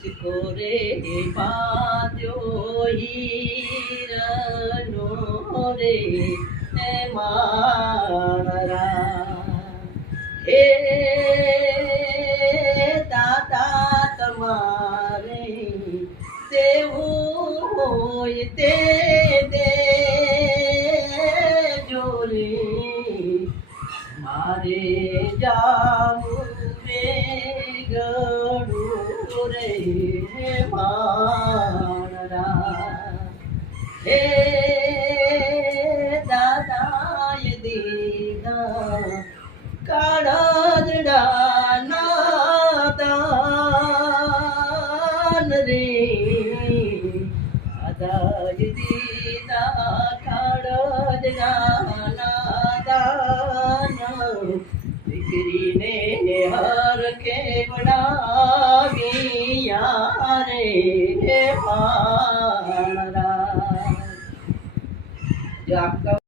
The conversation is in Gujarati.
ચિકોરે પાદ્યો હીરનો રે મારા હે દાદા તમારે તેવું હોય તે દેજો મારે જાવું રે ગણું રે મારા. હે દાદાય દીધા કાળજડા નાદાન રે. દાદાય કાળજડા નાદાન દીકરીને હર કે બનાવી યારે મારા. જો આપકા